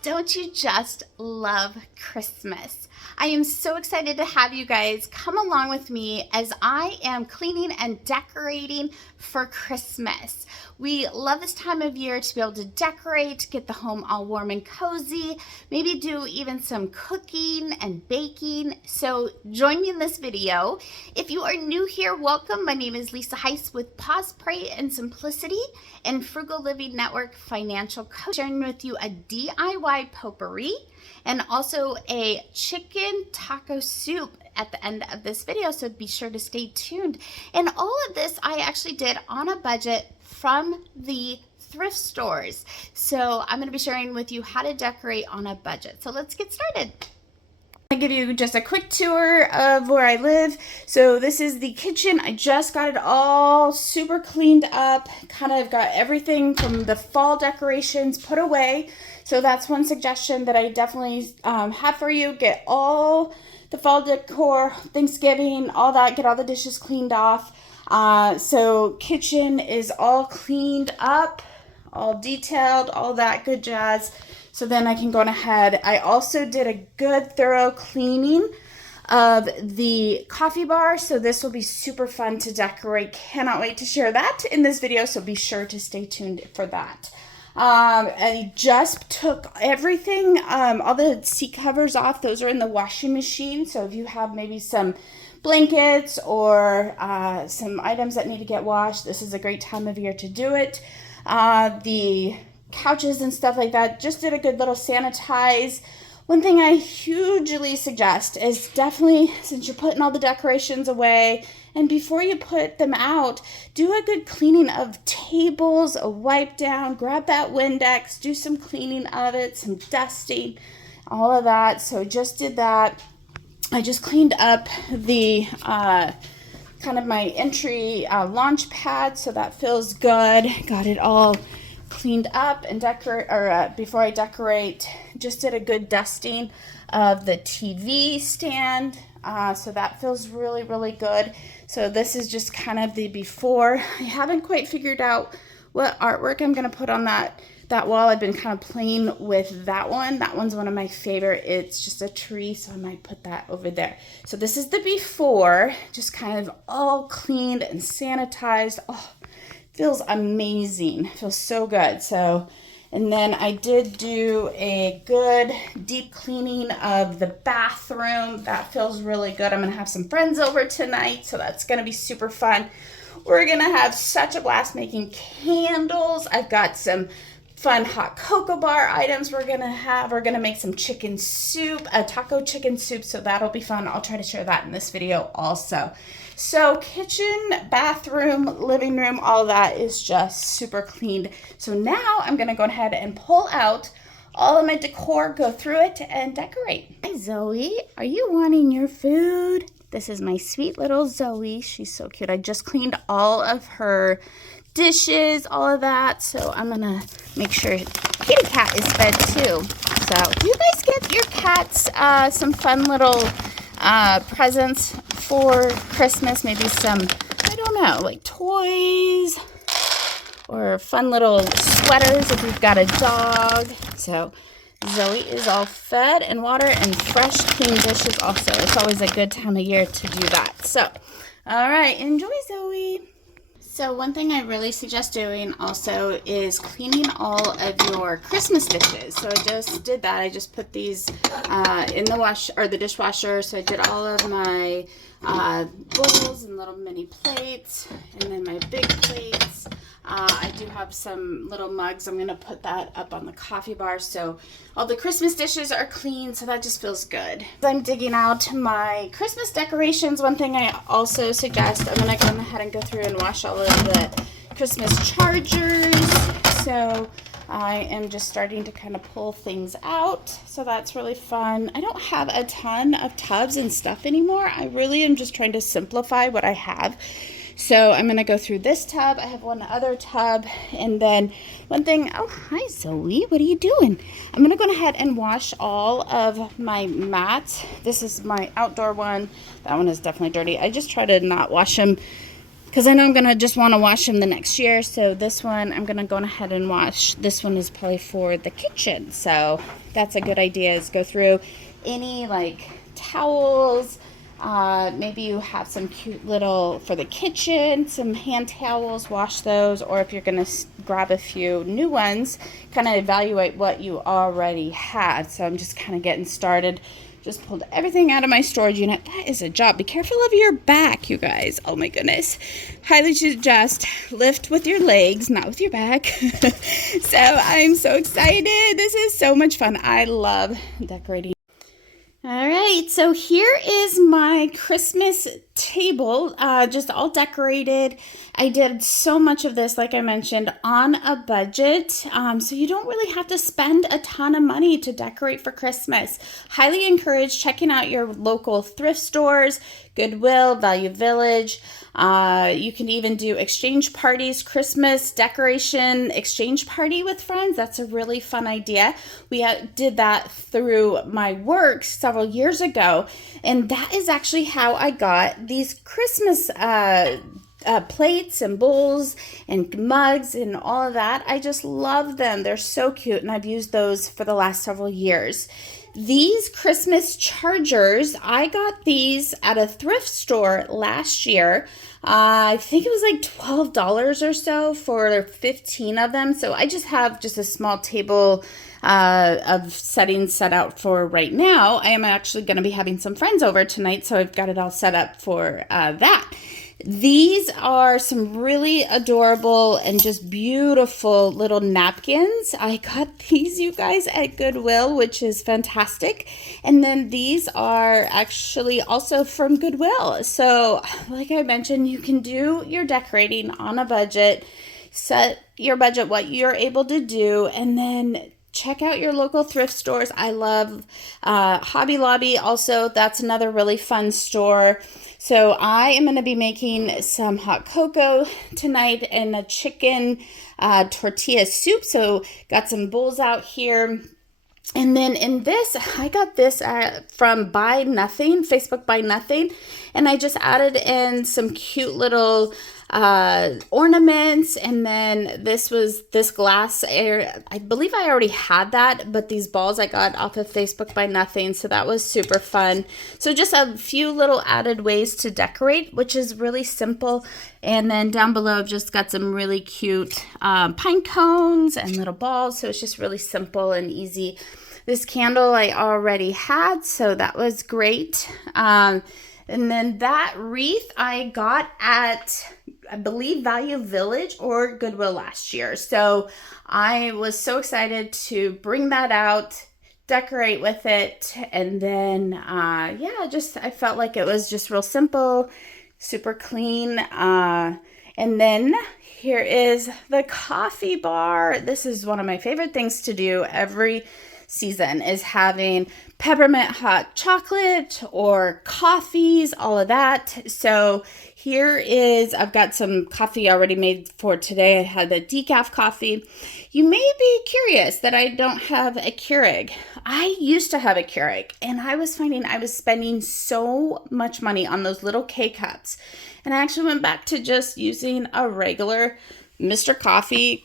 Don't you just love Christmas? I am so excited to have you guys come along with me as I am cleaning and decorating for Christmas. We love this time of year to be able to decorate, get the home all warm and cozy, maybe do even some cooking and baking. So join me in this video. If you are new here, welcome. My name is Hice with Pause, Pray, and Simplicity and Frugal Living Network Financial Coach, sharing with you a DIY potpourri and also a chicken taco soup at the end of this video, so be sure to stay tuned. And all of this I actually did on a budget from the thrift stores. So I'm going to be sharing with you how to decorate on a budget. So let's get started. I'm going to give you just a quick tour of where I live. So this is the kitchen. I just got it all super cleaned up, kind of got everything from the fall decorations put away. So that's one suggestion that I definitely have for you. Get all the fall decor, Thanksgiving, all that, get all the dishes cleaned off. So kitchen is all cleaned up, all detailed, all that good jazz. So then I can go on ahead. I also did a good thorough cleaning of the coffee bar. So this will be super fun to decorate. Cannot wait to share that in this video. So be sure to stay tuned for that. I just took everything, all the seat covers off. Those are in the washing machine. So if you have maybe some blankets or some items that need to get washed, this is a great time of year to do it. The couches and stuff like that, just did a good little sanitize. One thing I hugely suggest is definitely, since you're putting all the decorations away, and before you put them out, do a good cleaning of tables, a wipe down, grab that Windex, do some cleaning of it, some dusting, all of that. So just did that. I just cleaned up the kind of my entry launch pad, so that feels good. Got it all cleaned up and before I decorate, just did a good dusting of the TV stand. So that feels really, really good. So this is just kind of the before. I haven't quite figured out what artwork I'm going to put on that wall. I've been kind of playing with that one. That one's one of my favorite. It's just a tree, so I might put that over there. So this is the before, just kind of all cleaned and sanitized. Oh, feels amazing. Feels so good. So, and then I did do a good deep cleaning of the bathroom. That feels really good. I'm going to have some friends over tonight, so that's going to be super fun. We're going to have such a blast making candles. I've got some fun hot cocoa bar items we're going to have. We're going to make some chicken soup, a taco chicken soup, so that'll be fun. I'll try to share that in this video also. So kitchen, bathroom, living room, all that is just super cleaned. So now I'm going to go ahead and pull out all of my decor, go through it, and decorate. Hi, Zoe. Are you wanting your food? This is my sweet little Zoe. She's so cute. I just cleaned all of her dishes, all of that. So I'm going to make sure kitty cat is fed too. So you guys get your cats some fun little presents for Christmas, maybe some, I don't know, like toys or fun little sweaters if you've got a dog. So Zoe is all fed and water and fresh clean dishes also. It's always a good time of year to do that. So all right, enjoy, Zoe. So one thing I really suggest doing also is cleaning all of your Christmas dishes. So I just did that. I just put these in the dishwasher. So I did all of my bowls and little mini plates, and then my big plates. I do have some little mugs. I'm going to put that up on the coffee bar. So all the Christmas dishes are clean, so that just feels good. I'm digging out my Christmas decorations. One thing I also suggest, I'm going to go ahead and go through and wash all of the Christmas chargers. So I am just starting to kind of pull things out. So that's really fun. I don't have a ton of tubs and stuff anymore. I really am just trying to simplify what I have. So I'm going to go through this tub. I have one other tub. And then one thing, oh, hi, Zoe. What are you doing? I'm going to go ahead and wash all of my mats. This is my outdoor one. That one is definitely dirty. I just try to not wash them because I know I'm going to just want to wash them the next year. So this one, I'm going to go ahead and wash. This one is probably for the kitchen. So that's a good idea, is go through any like towels. Maybe you have some cute little, for the kitchen, some hand towels, wash those. Or if you're going to grab a few new ones, kind of evaluate what you already had. So I'm just kind of getting started. Just pulled everything out of my storage unit. That is a job. Be careful of your back, you guys. Oh my goodness. Highly suggest lift with your legs, not with your back. So I'm so excited. This is so much fun. I love decorating. All right, so here is my Christmas table, just all decorated. I did so much of this, like I mentioned, on a budget, so you don't really have to spend a ton of money to decorate for Christmas. Highly encourage checking out your local thrift stores, Goodwill, Value Village. You can even do exchange parties, Christmas decoration exchange party with friends. That's a really fun idea. We did that through my work several years ago, and that is actually how I got these Christmas plates and bowls and mugs and all of that. I just love them. They're so cute, and I've used those for the last several years. These Christmas chargers, I got these at a thrift store last year. I think it was like $12 or so for 15 of them. So I just have just a small table of settings set out for right now. I am actually going to be having some friends over tonight, so I've got it all set up for that. These are some really adorable and just beautiful little napkins. I got these, you guys, at Goodwill, which is fantastic. And then these are actually also from Goodwill. So like I mentioned, you can do your decorating on a budget, set your budget, what you're able to do, and then check out your local thrift stores. I love Hobby Lobby also. That's another really fun store. So I am going to be making some hot cocoa tonight and a chicken tortilla soup. So got some bowls out here. And then in this, I got this from Buy Nothing, Facebook Buy Nothing. And I just added in some cute little ornaments, and then this glass air. I believe I already had that, but these balls I got off of Facebook Buy Nothing, so that was super fun. So just a few little added ways to decorate, which is really simple. And then down below I've just got some really cute pine cones and little balls, so it's just really simple and easy. This candle I already had, so that was great. And then that wreath I got at, I believe, Value Village or Goodwill last year. So I was so excited to bring that out, decorate with it. And then, I felt like it was just real simple, super clean. And then here is the coffee bar. This is one of my favorite things to do every season, is having peppermint hot chocolate or coffees, all of that. So here is, I've got some coffee already made for today. I had the decaf coffee. You may be curious that I don't have a Keurig. I used to have a Keurig, and I was finding I was spending so much money on those little K-cups. And I actually went back to just using a regular Mr. Coffee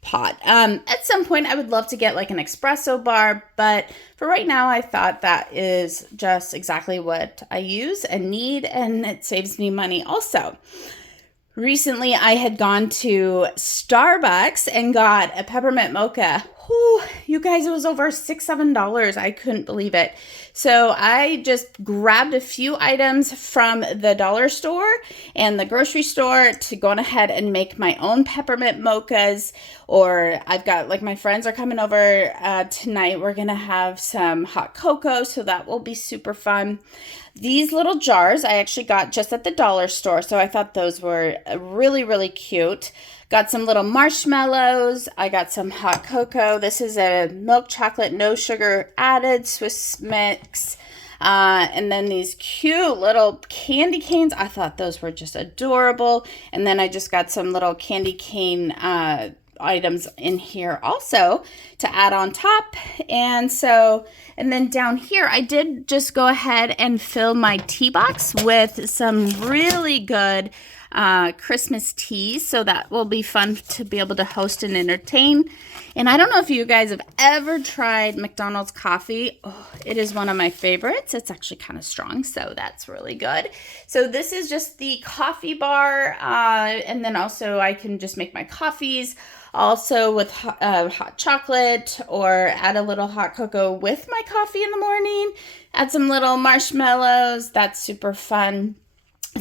pot. At some point I would love to get like an espresso bar, but for right now I thought that is just exactly what I use and need, and it saves me money also. Recently I had gone to Starbucks and got a peppermint mocha. Whew, you guys, it was over $6-7. I couldn't believe it. So I just grabbed a few items from the dollar store and the grocery store to go on ahead and make my own peppermint mochas. Or I've got, like, my friends are coming over tonight. We're going to have some hot cocoa, so that will be super fun. These little jars I actually got just at the dollar store, so I thought those were really, really cute. Got some little marshmallows. I got some hot cocoa. This is a milk chocolate, no sugar added Swiss mix. And then these cute little candy canes. I thought those were just adorable. And then I just got some little candy cane items in here also to add on top. And then down here I did just go ahead and fill my tea box with some really good Christmas teas, so that will be fun to be able to host and entertain. And I don't know if you guys have ever tried McDonald's coffee. Oh, it is one of my favorites. It's actually kind of strong, so that's really good. So this is just the coffee bar, and then also I can just make my coffees also with hot chocolate, or add a little hot cocoa with my coffee in the morning, add some little marshmallows. That's super fun.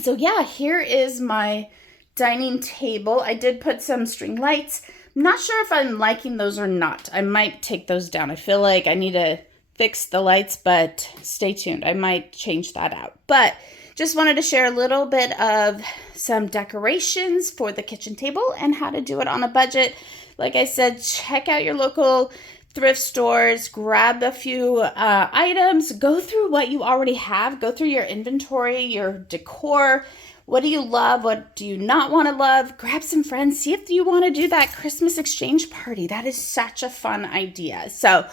So yeah, here is my dining table. I did put some string lights. I'm not sure if I'm liking those or not. I might take those down. I feel like I need to fix the lights, but stay tuned. I might change that out. But just wanted to share a little bit of some decorations for the kitchen table and how to do it on a budget. Like I said, check out your local thrift stores, grab a few items, go through what you already have, go through your inventory, your decor. What do you love? What do you not want to love? Grab some friends. See if you want to do that Christmas exchange party. That is such a fun idea. So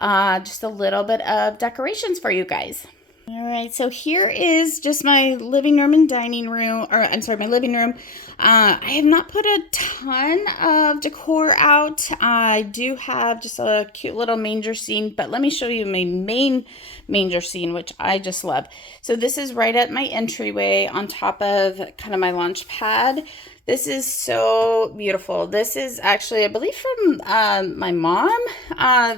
just a little bit of decorations for you guys. All right, so here is just my living room and dining room, or I'm sorry, my living room. I have not put a ton of decor out. I do have just a cute little manger scene, but let me show you my main manger scene, which I just love. So this is right at my entryway on top of kind of my launch pad. This is so beautiful. This is actually, I believe, from my mom.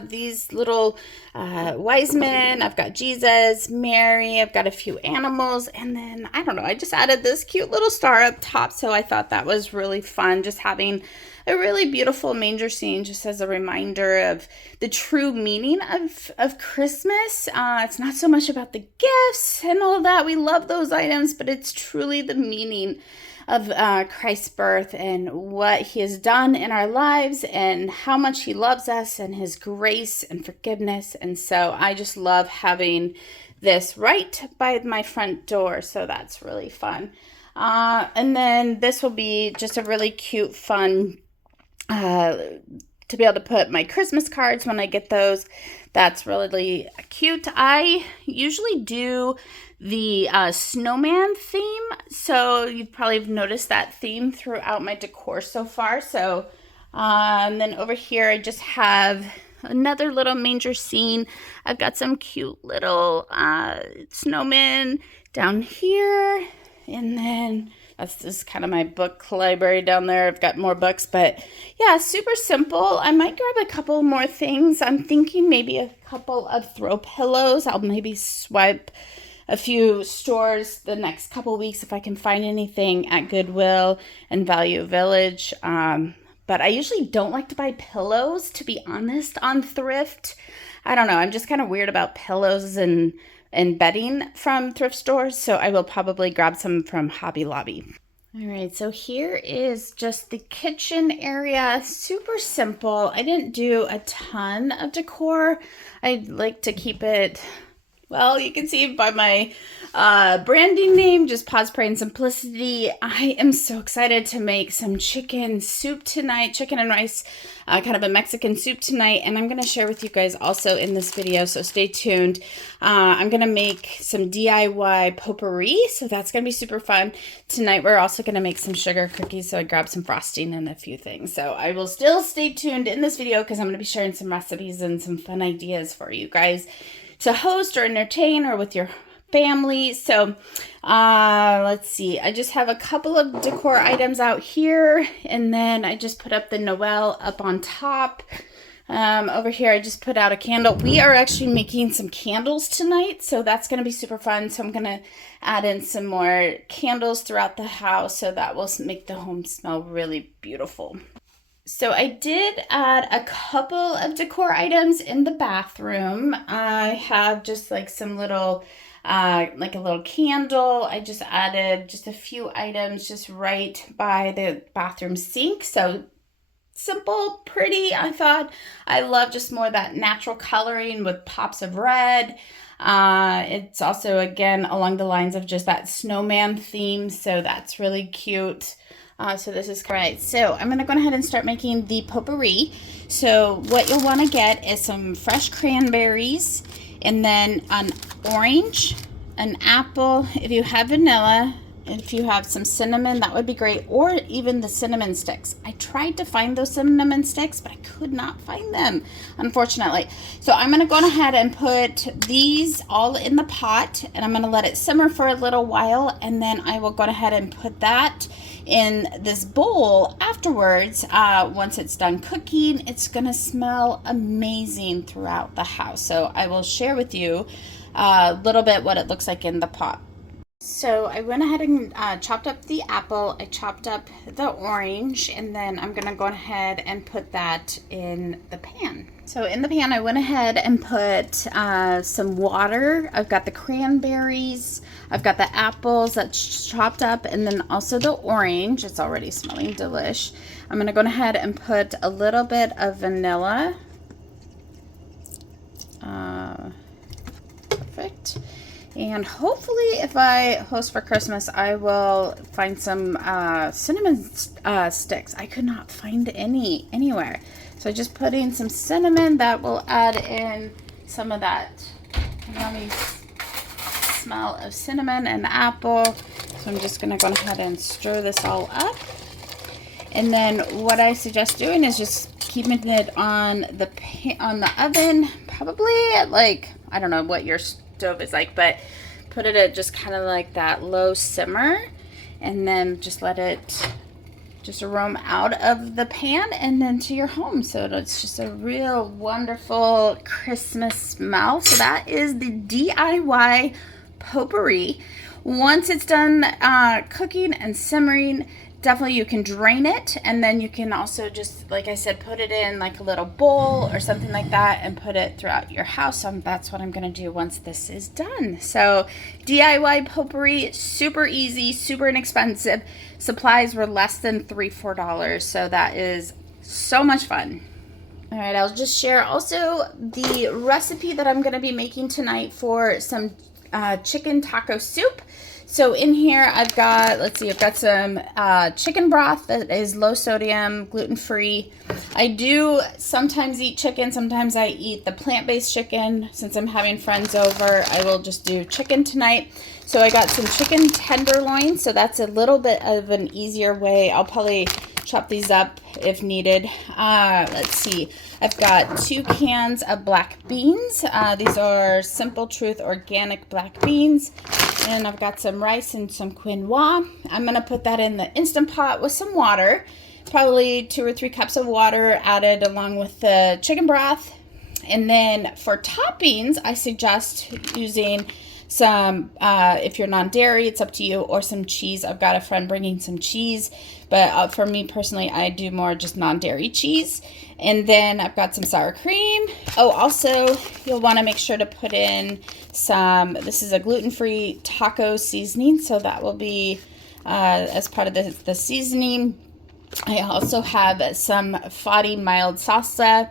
These little wise men. I've got Jesus, Mary. I've got a few animals. And then, I don't know, I just added this cute little star up top. So I thought that was really fun, just having a really beautiful manger scene, just as a reminder of the true meaning of Christmas. It's not so much about the gifts and all that. We love those items, but it's truly the meaning of Christ's birth and what he has done in our lives and how much he loves us and his grace and forgiveness. And so I just love having this right by my front door. So that's really fun. And then this will be just a really cute, fun, to be able to put my Christmas cards when I get those. That's really cute. I usually do the snowman theme, so you probably have noticed that theme throughout my decor so far. So and then over here I just have another little manger scene. I've got some cute little snowmen down here, and then this is kind of my book library down there. I've got more books, but yeah, super simple. I might grab a couple more things. I'm thinking maybe a couple of throw pillows. I'll maybe swipe a few stores the next couple weeks if I can find anything at Goodwill and Value Village. But I usually don't like to buy pillows, to be honest, on thrift. I don't know. I'm just kind of weird about pillows and bedding from thrift stores, so I will probably grab some from Hobby Lobby. All right, so here is just the kitchen area. Super simple. I didn't do a ton of decor. I like to keep it, well, you can see by my branding name, just Pause, Pray, and Simplicity. I am so excited to make some chicken soup tonight, chicken and rice, kind of a Mexican soup tonight, and I'm going to share with you guys also in this video, so stay tuned. I'm going to make some DIY potpourri, so that's going to be super fun. Tonight we're also going to make some sugar cookies, so I grabbed some frosting and a few things. So I will still stay tuned in this video because I'm going to be sharing some recipes and some fun ideas for you guys to host or entertain or with your family. So let's see, I just have a couple of decor items out here, and then I just put up the Noel up on top. Over here I just put out a candle. We are actually making some candles tonight, so that's going to be super fun. So I'm going to add in some more candles throughout the house, so that will make the home smell really beautiful. So I did add a couple of decor items in the bathroom. I have just like some little, like a little candle. I just added just a few items just right by the bathroom sink. So simple, pretty, I thought. I love just more that natural coloring with pops of red. It's also, again, along the lines of just that snowman theme. So that's really cute. So this is great. So I'm going to go ahead and start making the potpourri. So what you'll want to get is some fresh cranberries, and then an orange, an apple, if you have vanilla, If you have some cinnamon, that would be great, or even the cinnamon sticks. I tried to find those cinnamon sticks, but I could not find them, unfortunately. So I'm going to go ahead and put these all in the pot, and I'm going to let it simmer for a little while, and then I will go ahead and put that in this bowl afterwards. Once it's done cooking, it's going to smell amazing throughout the house. So I will share with you a little bit what it looks like in the pot. So I went ahead and chopped up the apple, I chopped up the orange, and then I'm going to go ahead and put that in the pan. So in the pan I went ahead and put some water. I've got the cranberries, I've got the apples that's chopped up, and then also the orange. It's already smelling delish. I'm going to go ahead and put a little bit of vanilla. Perfect. And hopefully if I host for Christmas, I will find some cinnamon sticks. I could not find any anywhere. So just put in some cinnamon. That will add in some of that yummy smell of cinnamon and apple. So I'm just going to go ahead and stir this all up. And then what I suggest doing is just keeping it on the oven, probably at like, I don't know what your stove is like, but put it at just kind of like that low simmer, and then just let it just aroma out of the pan and then to your home. So it's just a real wonderful Christmas smell. So that is the DIY potpourri. Once it's done cooking and simmering, definitely you can drain it, and then you can also just, like I said, put it in like a little bowl or something like that and put it throughout your house. So that's what I'm going to do once this is done. So DIY potpourri, super easy, super inexpensive. Supplies were less than $3-4, so that is so much fun. All right, I'll just share also the recipe that I'm going to be making tonight for some chicken taco soup. So in here I've got, let's see, I've got some chicken broth that is low sodium, gluten-free. I do sometimes eat chicken, sometimes I eat the plant-based chicken. Since I'm having friends over, I will just do chicken tonight. So I got some chicken tenderloin, so that's a little bit of an easier way. I'll probably chop these up if needed. Let's see, I've got 2 cans of black beans. These are Simple Truth organic black beans. And I've got some rice and some quinoa. I'm going to put that in the Instant Pot with some water, probably 2 or 3 cups of water added along with the chicken broth. And then for toppings, I suggest using some, if you're non-dairy, it's up to you, or some cheese. I've got a friend bringing some cheese, but for me personally, I do more just non-dairy cheese. And then I've got some sour cream. Oh, also, you'll want to make sure to put in some, this is a gluten-free taco seasoning, so that will be as part of the seasoning. I also have some Fadi mild salsa.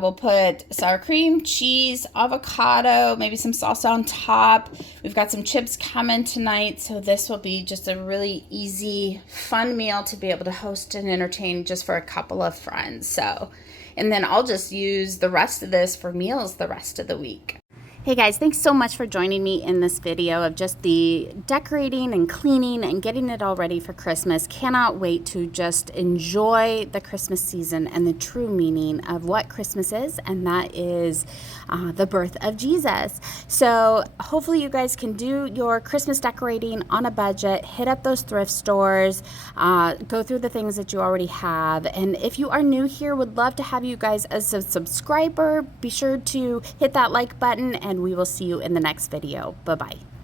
We'll put sour cream, cheese, avocado, maybe some salsa on top. We've got some chips coming tonight, so this will be just a really easy, fun meal to be able to host and entertain just for a couple of friends. So, and then I'll just use the rest of this for meals the rest of the week. Hey guys, thanks so much for joining me in this video of just the decorating and cleaning and getting it all ready for Christmas. Cannot wait to just enjoy the Christmas season and the true meaning of what Christmas is, and that is the birth of Jesus. So hopefully you guys can do your Christmas decorating on a budget, hit up those thrift stores, go through the things that you already have. And if you are new here, would love to have you guys as a subscriber. Be sure to hit that like button, and we will see you in the next video. Bye-bye.